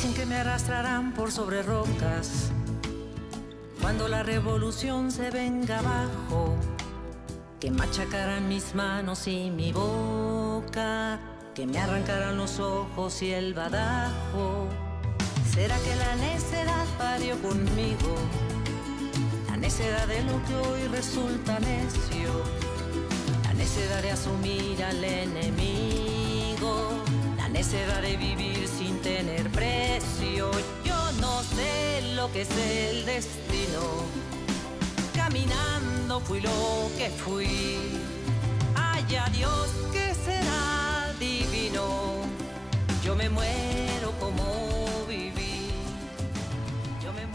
Dicen que me arrastrarán por sobre rocas cuando la revolución se venga abajo, que machacarán mis manos y mi boca, que me arrancarán los ojos y el badajo. ¿Será que la necedad parió conmigo? La necedad de lo que hoy resulta necio, la necedad de asumir al enemigo, la necedad de vivir sin tener precio. Yo no sé lo que es el destino, caminando fui lo que fui. Haya Dios que será divino, yo me muero como viví.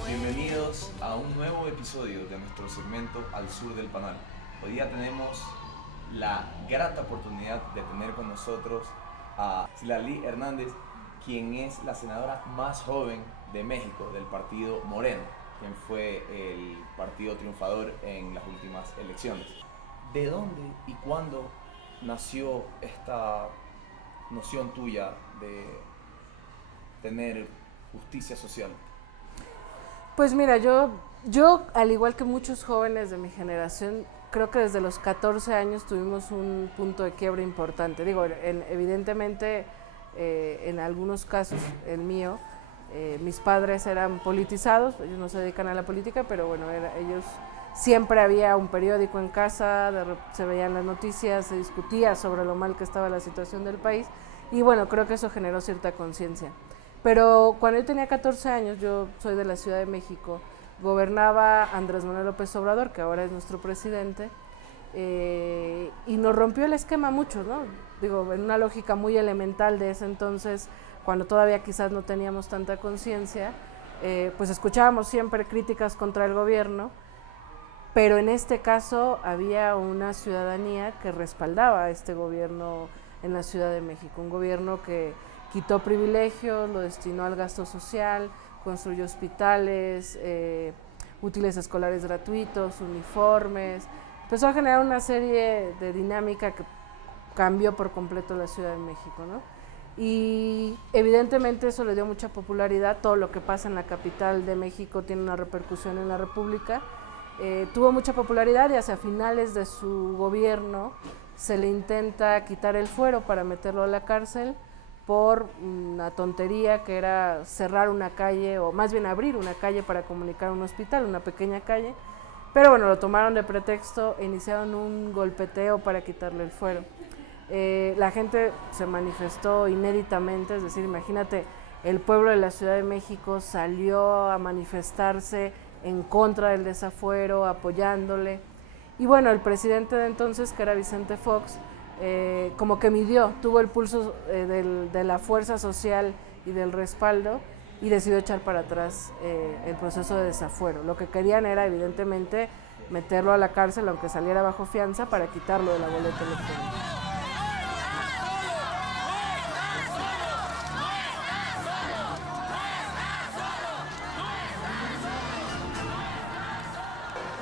Bienvenidos a un nuevo episodio de nuestro segmento Al Sur del Panal. Hoy día tenemos la grata oportunidad de tener con nosotros a Citlali Hernández, quien es la senadora más joven de México del partido Morena, quien fue el partido triunfador en las últimas elecciones. ¿De dónde y cuándo nació esta noción tuya de tener justicia social? Pues mira, yo al igual que muchos jóvenes de mi generación, creo que desde los 14 años tuvimos un punto de quiebre importante. Digo, evidentemente, en algunos casos, el mío, mis padres eran politizados, ellos no se dedican a la política, pero bueno, ellos siempre había un periódico en casa, se veían las noticias, se discutía sobre lo mal que estaba la situación del país, y bueno, creo que eso generó cierta conciencia. Pero cuando yo tenía 14 años, yo soy de la Ciudad de México, gobernaba Andrés Manuel López Obrador, que ahora es nuestro presidente, y nos rompió el esquema mucho, ¿no? Digo, en una lógica muy elemental de ese entonces, cuando todavía quizás no teníamos tanta conciencia, pues escuchábamos siempre críticas contra el gobierno, pero en este caso había una ciudadanía que respaldaba a este gobierno en la Ciudad de México, un gobierno que quitó privilegios, lo destinó al gasto social, construyó hospitales, útiles escolares gratuitos, uniformes, empezó a generar una serie de dinámica que cambió por completo la Ciudad de México, ¿no? Y evidentemente eso le dio mucha popularidad. Todo lo que pasa en la capital de México tiene una repercusión en la República. Tuvo mucha popularidad y hacia finales de su gobierno se le intenta quitar el fuero para meterlo a la cárcel por una tontería que era cerrar una calle, o más bien abrir una calle para comunicar un hospital, una pequeña calle, pero bueno, lo tomaron de pretexto e iniciaron un golpeteo para quitarle el fuero. La gente se manifestó inéditamente, es decir, imagínate, el pueblo de la Ciudad de México salió a manifestarse en contra del desafuero, apoyándole, y bueno, el presidente de entonces, que era Vicente Fox, como que tuvo el pulso de la fuerza social y del respaldo, y decidió echar para atrás el proceso de desafuero. Lo que querían era evidentemente meterlo a la cárcel, aunque saliera bajo fianza, para quitarlo de la boleta electoral.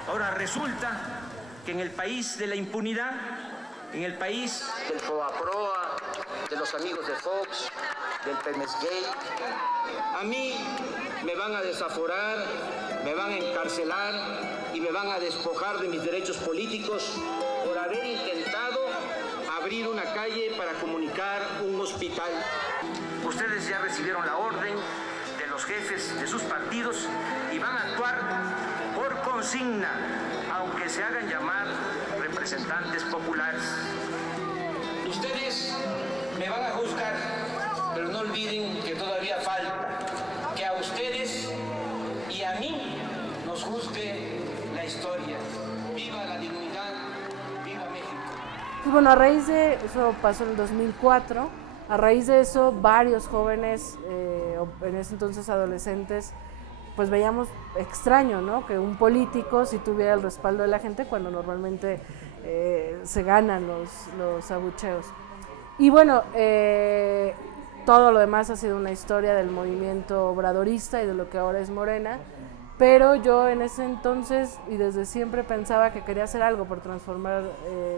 Ahora resulta que en el país de la impunidad, en el país del Fobaproa, de los amigos de Fox, del Pemex Gate, a mí me van a desaforar, me van a encarcelar y me van a despojar de mis derechos políticos por haber intentado abrir una calle para comunicar un hospital. Ustedes ya recibieron la orden de los jefes de sus partidos y van a actuar por consigna, aunque se hagan llamar representantes populares. Ustedes me van a juzgar, pero no olviden que todavía falta que a ustedes y a mí nos juzgue la historia. ¡Viva la dignidad! ¡Viva México! Y bueno, a raíz de eso pasó en el 2004, a raíz de eso varios jóvenes, en ese entonces adolescentes, pues veíamos extraño, ¿no? Que un político sí tuviera el respaldo de la gente cuando normalmente se ganan los abucheos. Y bueno, todo lo demás ha sido una historia del movimiento obradorista y de lo que ahora es Morena, pero yo en ese entonces y desde siempre pensaba que quería hacer algo por transformar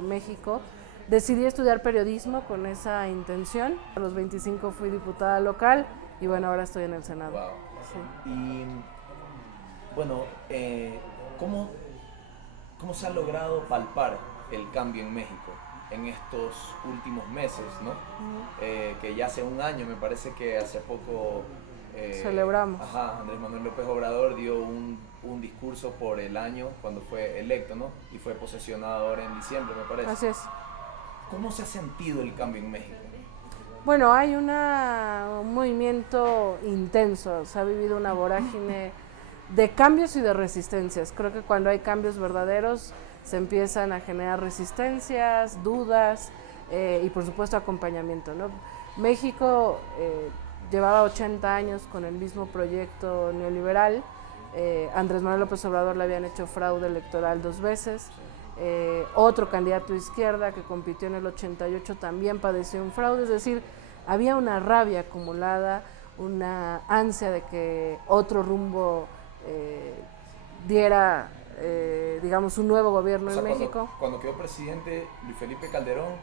México. Decidí estudiar periodismo con esa intención. A los 25 fui diputada local, y bueno, ahora estoy en el Senado. Wow. Sí. Y bueno, ¿cómo se ha logrado palpar el cambio en México en estos últimos meses, ¿no? Que ya hace un año, me parece que hace poco celebramos. Andrés Manuel López Obrador dio un discurso por el año cuando fue electo, ¿no? Y fue posesionado ahora en diciembre, me parece. Así es. ¿Cómo se ha sentido el cambio en México? Bueno, hay un movimiento intenso, se ha vivido una vorágine de cambios y de resistencias. Creo que cuando hay cambios verdaderos se empiezan a generar resistencias, dudas y por supuesto acompañamiento, ¿no? México llevaba 80 años con el mismo proyecto neoliberal. Andrés Manuel López Obrador le habían hecho fraude electoral 2 veces. Otro candidato de izquierda que compitió en el 88 también padeció un fraude, es decir, había una rabia acumulada, una ansia de que otro rumbo diera, digamos, un nuevo gobierno en México. Cuando quedó presidente Luis Felipe Calderón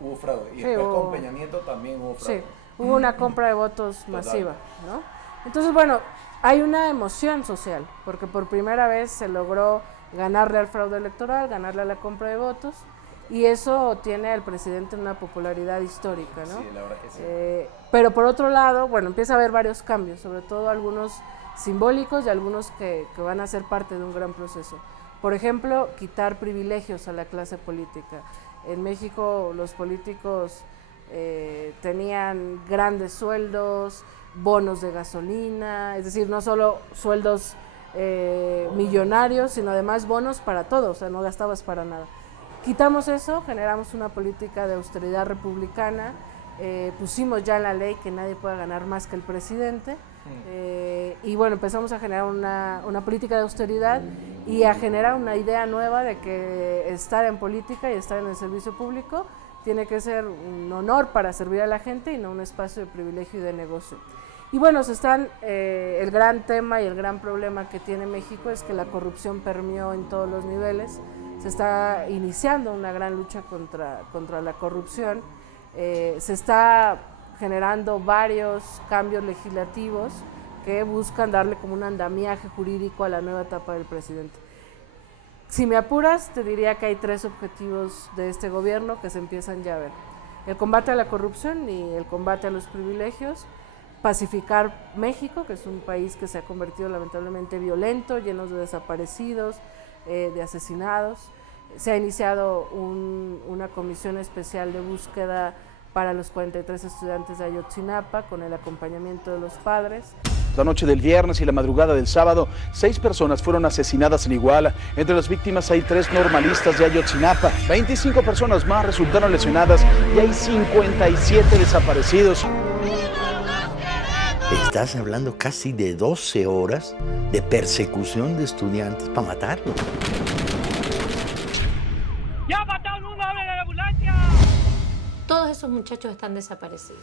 hubo fraude, y sí, después con Peña Nieto también hubo fraude. Sí, hubo una compra de votos masiva, ¿no? Entonces, bueno, hay una emoción social, porque por primera vez se logró ganarle al fraude electoral, ganarle a la compra de votos, y eso tiene al presidente una popularidad histórica, ¿no? Sí, la verdad que sí. Pero por otro lado, bueno, empieza a haber varios cambios, sobre todo algunos simbólicos y algunos que van a ser parte de un gran proceso. Por ejemplo, quitar privilegios a la clase política. En México los políticos tenían grandes sueldos, bonos de gasolina, es decir, no solo sueldos millonarios, sino además bonos para todo, o sea, no gastabas para nada. Quitamos eso, generamos una política de austeridad republicana, pusimos ya en la ley que nadie pueda ganar más que el presidente, y bueno, empezamos a generar una política de austeridad y a generar una idea nueva de que estar en política y estar en el servicio público tiene que ser un honor para servir a la gente y no un espacio de privilegio y de negocio. Y bueno, el gran tema y el gran problema que tiene México es que la corrupción permeó en todos los niveles. Se está iniciando una gran lucha contra la corrupción. Se está generando varios cambios legislativos que buscan darle como un andamiaje jurídico a la nueva etapa del presidente. Si me apuras, te diría que hay 3 objetivos de este gobierno que se empiezan ya a ver. El combate a la corrupción y el combate a los privilegios, pacificar México, que es un país que se ha convertido lamentablemente violento, lleno de desaparecidos, de asesinados. Se ha iniciado una comisión especial de búsqueda para los 43 estudiantes de Ayotzinapa con el acompañamiento de los padres. La noche del viernes y la madrugada del sábado, 6 personas fueron asesinadas en Iguala. Entre las víctimas hay 3 normalistas de Ayotzinapa. 25 personas más resultaron lesionadas y hay 57 desaparecidos. Estás hablando casi de 12 horas de persecución de estudiantes para matarlos. ¡Ya mataron un hombre de la ambulancia! Todos esos muchachos están desaparecidos.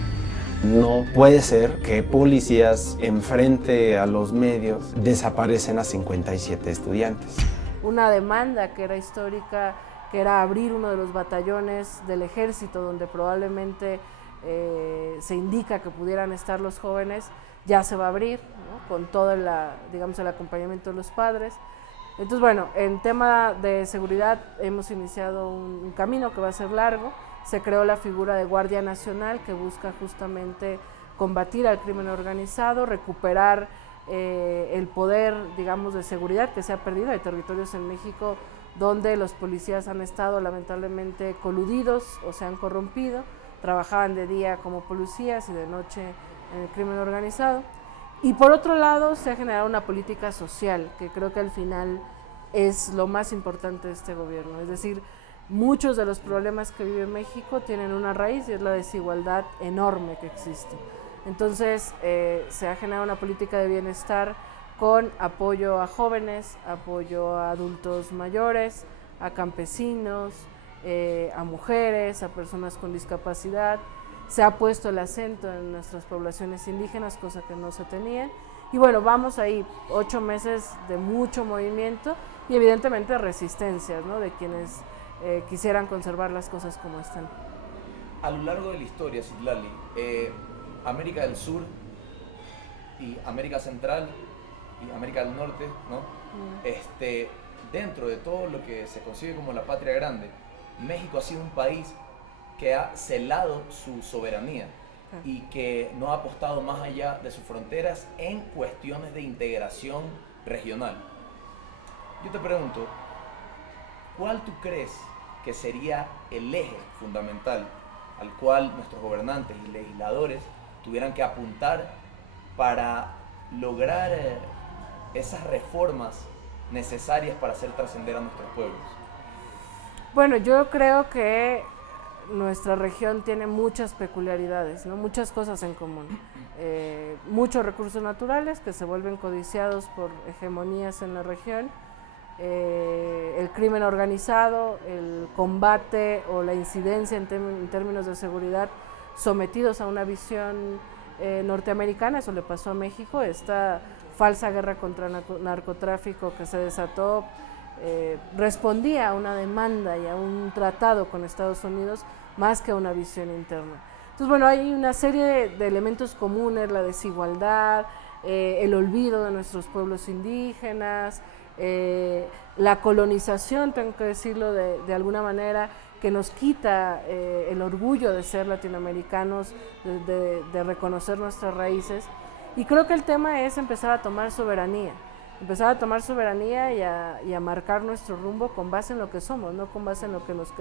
No puede ser que policías enfrente a los medios desaparecen a 57 estudiantes. Una demanda que era histórica, que era abrir uno de los batallones del ejército donde probablemente se indica que pudieran estar los jóvenes, ya se va a abrir, ¿no? Con todo el acompañamiento de los padres. Entonces, bueno, en tema de seguridad hemos iniciado un camino que va a ser largo. Se creó la figura de Guardia Nacional que busca justamente combatir al crimen organizado, recuperar el poder, digamos, de seguridad que se ha perdido. Hay territorios en México donde los policías han estado lamentablemente coludidos o se han corrompido, trabajaban de día como policías y de noche en el crimen organizado. Y por otro lado se ha generado una política social que creo que al final es lo más importante de este gobierno, es decir, muchos de los problemas que vive México tienen una raíz y es la desigualdad enorme que existe. Entonces se ha generado una política de bienestar con apoyo a jóvenes, apoyo a adultos mayores, a campesinos, a mujeres, a personas con discapacidad. Se ha puesto el acento en nuestras poblaciones indígenas, cosa que no se tenía. Y bueno, vamos ahí 8 meses de mucho movimiento y evidentemente resistencias, ¿no? De quienes quisieran conservar las cosas como están. A lo largo de la historia, Citlali, América del Sur y América Central y América del Norte, ¿no? Dentro de todo lo que se concibe como la patria grande, México ha sido un país que ha celado su soberanía y que no ha apostado más allá de sus fronteras en cuestiones de integración regional. Yo te pregunto, ¿cuál tú crees que sería el eje fundamental al cual nuestros gobernantes y legisladores tuvieran que apuntar para lograr esas reformas necesarias para hacer trascender a nuestros pueblos? Bueno, yo creo que nuestra región tiene muchas peculiaridades, ¿no? Muchas cosas en común. Muchos recursos naturales que se vuelven codiciados por hegemonías en la región, el crimen organizado, el combate o la incidencia en términos de seguridad sometidos a una visión norteamericana. Eso le pasó a México, esta falsa guerra contra narcotráfico que se desató respondía a una demanda y a un tratado con Estados Unidos más que a una visión interna. Entonces, bueno, hay una serie de elementos comunes: la desigualdad, el olvido de nuestros pueblos indígenas, la colonización, tengo que decirlo de alguna manera, que nos quita el orgullo de ser latinoamericanos, de reconocer nuestras raíces. Y creo que el tema es empezar a tomar soberanía y a marcar nuestro rumbo con base en lo que somos, no con base en lo que nos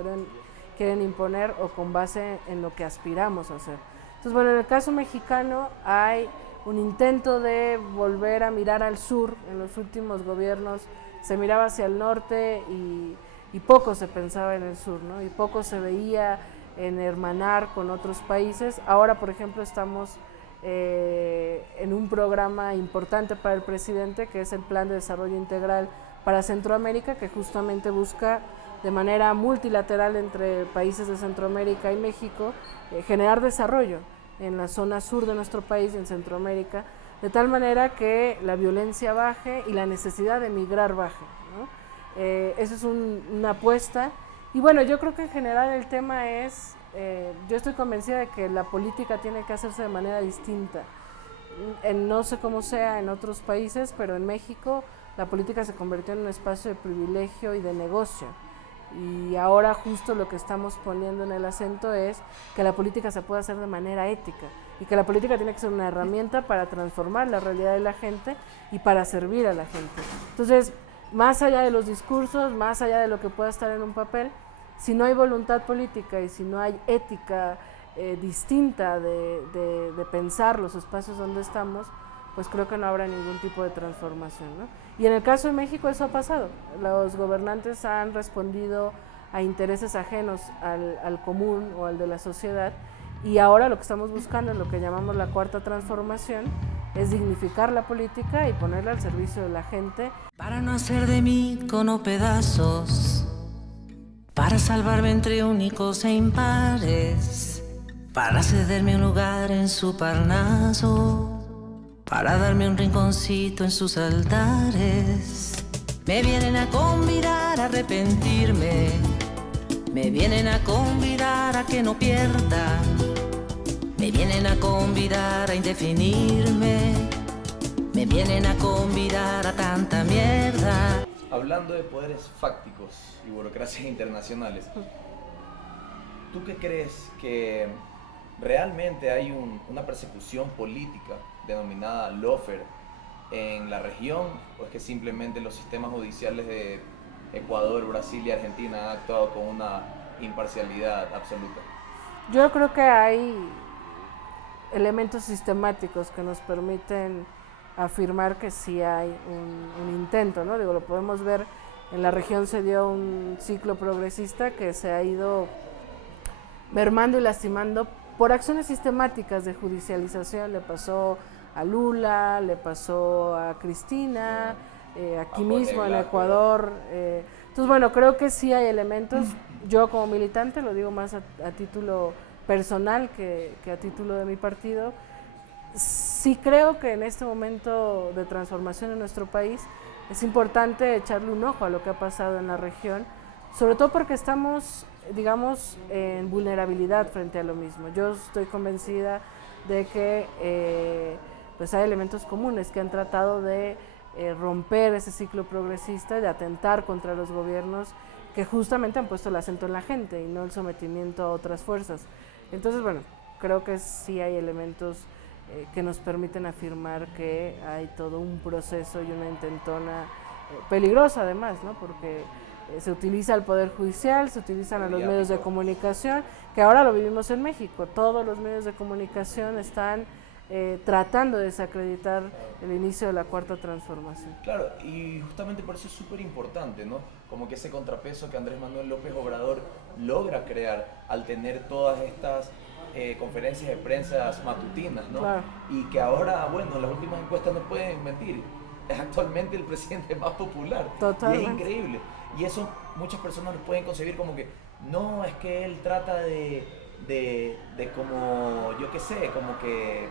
quieren imponer o con base en lo que aspiramos a hacer. Entonces, bueno, en el caso mexicano hay un intento de volver a mirar al sur. En los últimos gobiernos se miraba hacia el norte y poco se pensaba en el sur, ¿no? Y poco se veía en hermanar con otros países. Ahora, por ejemplo, estamos en un programa importante para el presidente, que es el Plan de Desarrollo Integral para Centroamérica, que justamente busca de manera multilateral entre países de Centroamérica y México generar desarrollo en la zona sur de nuestro país y en Centroamérica, de tal manera que la violencia baje y la necesidad de migrar baje, ¿no? Eso es una apuesta. Y bueno, yo creo que en general el tema es, yo estoy convencida de que la política tiene que hacerse de manera distinta. No sé cómo sea en otros países, pero en México la política se convirtió en un espacio de privilegio y de negocio. Y ahora justo lo que estamos poniendo en el acento es que la política se puede hacer de manera ética y que la política tiene que ser una herramienta para transformar la realidad de la gente y para servir a la gente. Entonces, más allá de los discursos, más allá de lo que pueda estar en un papel, si no hay voluntad política y si no hay ética distinta de pensar los espacios donde estamos, pues creo que no habrá ningún tipo de transformación, ¿no? Y en el caso de México eso ha pasado. Los gobernantes han respondido a intereses ajenos al común o al de la sociedad, y ahora lo que estamos buscando en lo que llamamos la cuarta transformación es dignificar la política y ponerla al servicio de la gente. Para no hacer de mí cono pedazos, para salvarme entre únicos e impares, para cederme un lugar en su Parnaso, para darme un rinconcito en sus altares. Me vienen a convidar a arrepentirme, me vienen a convidar a que no pierda, me vienen a convidar a indefinirme, me vienen a convidar a tanta mierda. Hablando de poderes fácticos y burocracias internacionales, ¿tú qué crees que realmente hay una persecución política denominada lawfare en la región, o es que simplemente los sistemas judiciales de Ecuador, Brasil y Argentina han actuado con una imparcialidad absoluta? Yo creo que hay elementos sistemáticos que nos permiten afirmar que sí hay un intento, ¿no? Digo, lo podemos ver, en la región se dio un ciclo progresista que se ha ido mermando y lastimando por acciones sistemáticas de judicialización. Le pasó a Lula, le pasó a Cristina, aquí mismo en Ecuador. Entonces, bueno, creo que sí hay elementos. Yo como militante, lo digo más a título personal que a título de mi partido, sí creo que en este momento de transformación en nuestro país es importante echarle un ojo a lo que ha pasado en la región, sobre todo porque estamos, digamos, en vulnerabilidad frente a lo mismo. Yo estoy convencida de que pues hay elementos comunes que han tratado de romper ese ciclo progresista, de atentar contra los gobiernos que justamente han puesto el acento en la gente y no el sometimiento a otras fuerzas. Entonces, bueno, creo que sí hay elementos que nos permiten afirmar que hay todo un proceso y una intentona peligrosa además, ¿no? Porque se utiliza el Poder Judicial, se utilizan a los medios de comunicación, que ahora lo vivimos en México, todos los medios de comunicación están tratando de desacreditar el inicio de la Cuarta Transformación. Claro, y justamente por eso es súper importante, ¿no? Como que ese contrapeso que Andrés Manuel López Obrador logra crear al tener todas estas conferencias de prensa matutinas, ¿no? Claro. Y que ahora, bueno, las últimas encuestas no pueden mentir, es actualmente el presidente más popular. Totalmente. Y es increíble. Y eso muchas personas lo pueden concebir como que, no, es que él trata de como, yo qué sé, como que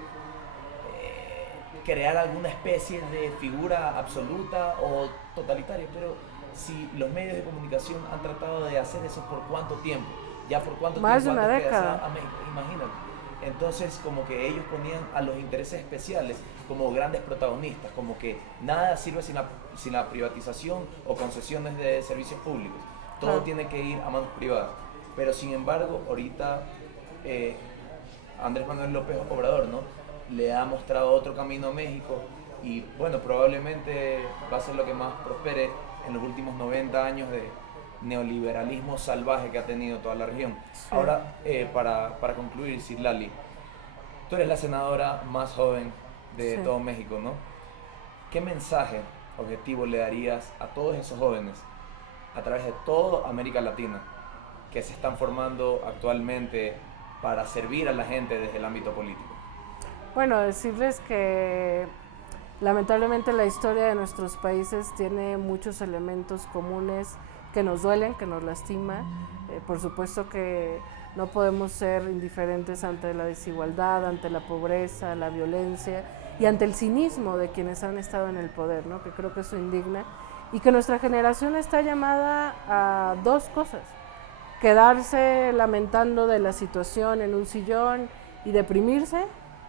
crear alguna especie de figura absoluta o totalitaria, pero si los medios de comunicación han tratado de hacer eso, ¿por cuánto tiempo? Ya por cuánto Más tiempo de una antes que década. a México, imagínate. Entonces como que ellos ponían a los intereses especiales como grandes protagonistas, como que nada sirve sin la privatización o concesiones de servicios públicos, todo Claro. tiene que ir a manos privadas. Pero sin embargo ahorita Andrés Manuel López Obrador, ¿no?, le ha mostrado otro camino a México y bueno, probablemente va a ser lo que más prospere en los últimos 90 años de neoliberalismo salvaje que ha tenido toda la región. Sí. Ahora, para concluir, Citlali, tú eres la senadora más joven de Sí. todo México, ¿no? ¿Qué mensaje objetivo le darías a todos esos jóvenes a través de toda América Latina que se están formando actualmente para servir a la gente desde el ámbito político? Bueno, decirles que lamentablemente la historia de nuestros países tiene muchos elementos comunes que nos duelen, que nos lastima. Por supuesto que no podemos ser indiferentes ante la desigualdad, ante la pobreza, la violencia y ante el cinismo de quienes han estado en el poder, ¿no? Que creo que eso indigna y que nuestra generación está llamada a dos cosas: quedarse lamentando de la situación en un sillón y deprimirse,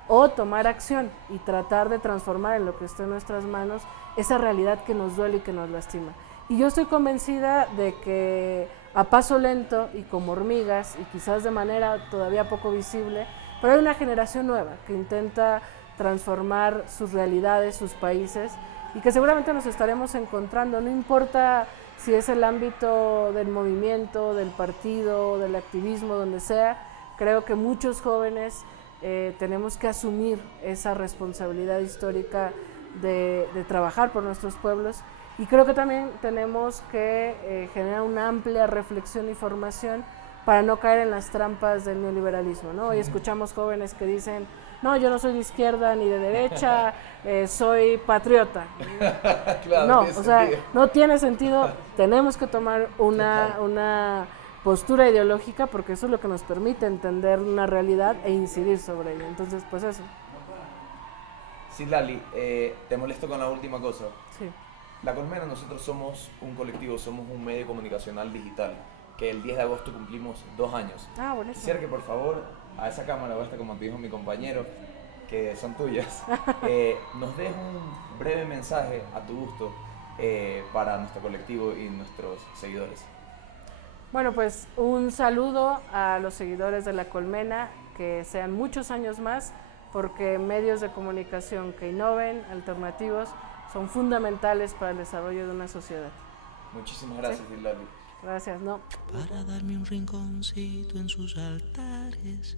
o tomar acción y tratar de transformar en lo que esté en nuestras manos esa realidad que nos duele y que nos lastima. Y yo estoy convencida de que a paso lento y como hormigas, y quizás de manera todavía poco visible, pero hay una generación nueva que intenta transformar sus realidades, sus países, y que seguramente nos estaremos encontrando, no importa si es el ámbito del movimiento, del partido, del activismo, donde sea. Creo que muchos jóvenes tenemos que asumir esa responsabilidad histórica de trabajar por nuestros pueblos, y creo que también tenemos que generar una amplia reflexión y formación para no caer en las trampas del neoliberalismo, ¿no? Hoy escuchamos jóvenes que dicen, no, yo no soy de izquierda ni de derecha, soy patriota. Claro, No, tiene o sea, sentido. no tiene sentido. Tenemos que tomar una postura ideológica, porque eso es lo que nos permite entender una realidad e incidir sobre ella. Entonces, pues eso. Citlali, te molesto con la última cosa. Sí. La Colmena, nosotros somos un colectivo, somos un medio comunicacional digital, que el 10 de agosto cumplimos 2 años. Ah, buenísimo. Quisiera que por favor, a esa cámara, o esta, como te dijo mi compañero, que son tuyas, nos des un breve mensaje a tu gusto para nuestro colectivo y nuestros seguidores. Bueno, pues un saludo a los seguidores de La Colmena, que sean muchos años más, porque medios de comunicación que innoven, alternativos, son fundamentales para el desarrollo de una sociedad. Muchísimas gracias, Citlali. Gracias, ¿no? Para darme un rinconcito en sus altares,